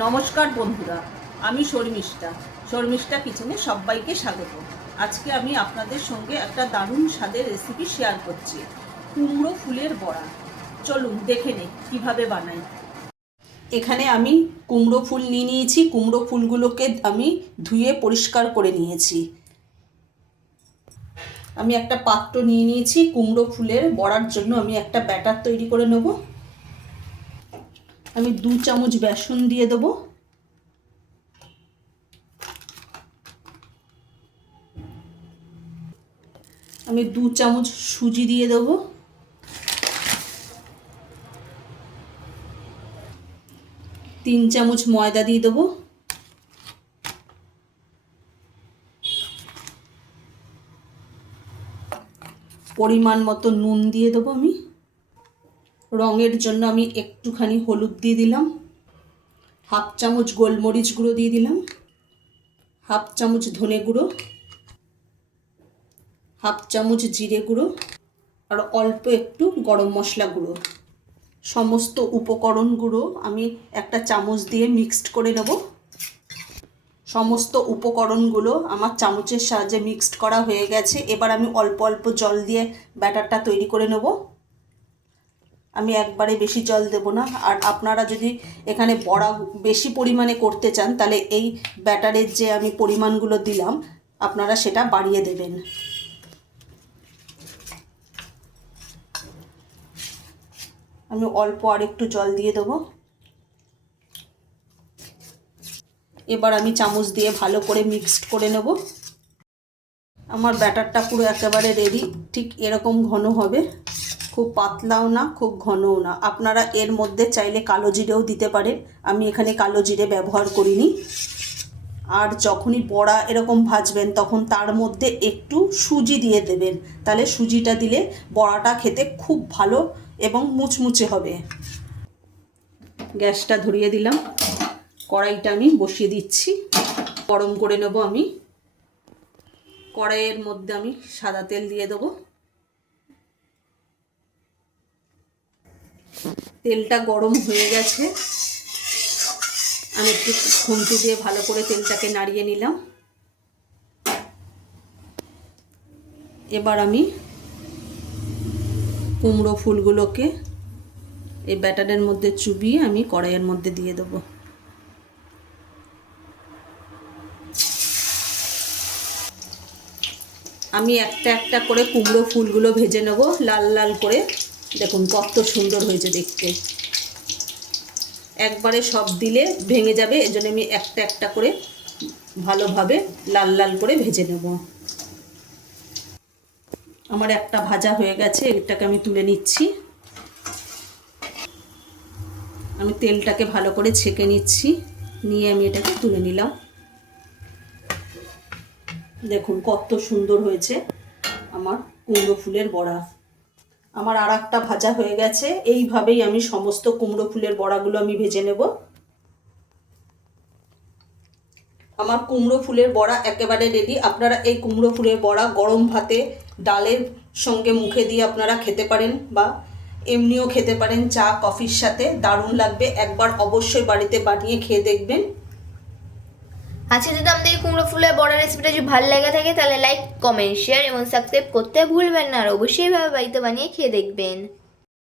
নমস্কার বন্ধুরা, আমি শর্মিষ্ঠা কিচেনে সবাইকে স্বাগত। আজকে আমি আপনাদের সঙ্গে একটা দারুণ স্বাদের রেসিপি শেয়ার করছি, কুমড়ো ফুলের বড়া। চলুন দেখে নিই কীভাবে বানাই। এখানে আমি কুমড়ো ফুল নিয়ে নিয়েছি। কুমড়ো ফুলগুলোকে আমি ধুয়ে পরিষ্কার করে নিয়েছি। আমি একটা পাত্র নিয়ে নিয়েছি। কুমড়ো ফুলের বড়ার জন্য আমি একটা ব্যাটার তৈরি করে নেব। আমি 2 চামচ বেসন দিয়ে দেবো। আমি 2 চামচ সুজি দিয়ে দেবো। তিন চামচ ময়দা দিয়ে দেবো। পরিমাণ মতো নুন দিয়ে দেবো। আমি রঙের জন্য আমি একটুখানি হলুদ দিয়ে দিলাম। হাফ চামচ গোলমরিচ গুঁড়ো দিয়ে দিলাম। হাফ চামচ ধনে গুঁড়ো, হাফ চামচ জিরে গুঁড়ো, আর অল্প একটু গরম মশলা গুঁড়ো। সমস্ত উপকরণগুলো আমি একটা চামচ দিয়ে মিক্সড করে নেব। সমস্ত উপকরণগুলো আমার চামচের সাহায্যে মিক্সড করা হয়ে গেছে। এবার আমি অল্প অল্প জল দিয়ে ব্যাটারটা তৈরি করে নেব। আমি একবারে বেশি জল দেব না। আর আপনারা যদি এখানে বড়া বেশি পরিমাণে করতে চান, তাহলে এই ব্যাটারের যে আমি পরিমাণগুলো দিলাম আপনারা সেটা বাড়িয়ে দেবেন। আমি অল্প আর একটু জল দিয়ে দেবো। এবার আমি চামচ দিয়ে ভালো করে মিক্সড করে নেব। আমার ব্যাটারটা পুরো একেবারে রেডি। ঠিক এরকম ঘন হবে, খুব পাতলাও না খুব ঘনও না। আপনারা এর মধ্যে চাইলে কালো জিরেও দিতে পারেন। আমি এখানে কালো জিরে ব্যবহার করিনি। আর যখনই বড়া এরকম ভাজবেন তখন তার মধ্যে একটু সুজি দিয়ে দেবেন। তাহলে সুজিটা দিলে বড়াটা খেতে খুব ভালো এবং মুচমুচে হবে। গ্যাসটা ধরিয়ে দিলাম। কড়াইটা আমি বসিয়ে দিচ্ছি। গরম করে নেব। আমি কড়াইয়ের মধ্যে আমি সাদা তেল দিয়ে দেবো। তেলটা গরম হয়ে গেছে। আমি একটু খুন্তি দিয়ে ভালো করে তেলটাকে নাড়িয়ে নিলাম। এবার আমি কুমড়ো ফুলগুলোকে এই ব্যাটারের মধ্যে চুবিয়ে আমি কড়াইয়ের মধ্যে দিয়ে দেবো। আমি একটা একটা করে কুমড়ো ফুলগুলো ভেজে নেব লাল লাল করে। দেখুন কত সুন্দর হয়েছে দেখতে। একবারে সব দিলে ভেঙে যাবে, এজন্য আমি একটা একটা করে ভালোভাবে লাল লাল করে ভেজে নেব। আমার একটা ভাজা হয়ে গেছে, এটাকে আমি তুলে নিচ্ছি। আমি তেলটাকে ভালো করে ছেঁকে নিচ্ছি, নিয়ে আমি এটাকে তুলে নিলাম। দেখুন কত সুন্দর হয়েছে আমার কুমড়ো ফুলের বড়া। আমার আর একটা ভাজা হয়ে গেছে। এইভাবেই আমি সমস্ত কুমড়ো ফুলের বড়াগুলো আমি ভেজে নেব। আমার কুমড়ো ফুলের বড়া একেবারে রেডি। আপনারা এই কুমড়ো ফুলের বড়া গরম ভাতে ডালের সঙ্গে মুখে দিয়ে আপনারা খেতে পারেন, বা এমনিও খেতে পারেন চা কফির সাথে। দারুণ লাগবে। একবার অবশ্যই বাড়িতে বানিয়ে খেয়ে দেখবেন। আজকে যদি আমাদের এই কুমড়ো ফুলের বড়া রেসিপিটা যদি ভালো লেগে থাকে তাহলে লাইক, কমেন্ট, শেয়ার এবং সাবস্ক্রাইব করতে ভুলবেন না। আর অবশ্যই বাড়িতে বানিয়ে খেয়ে দেখবেন।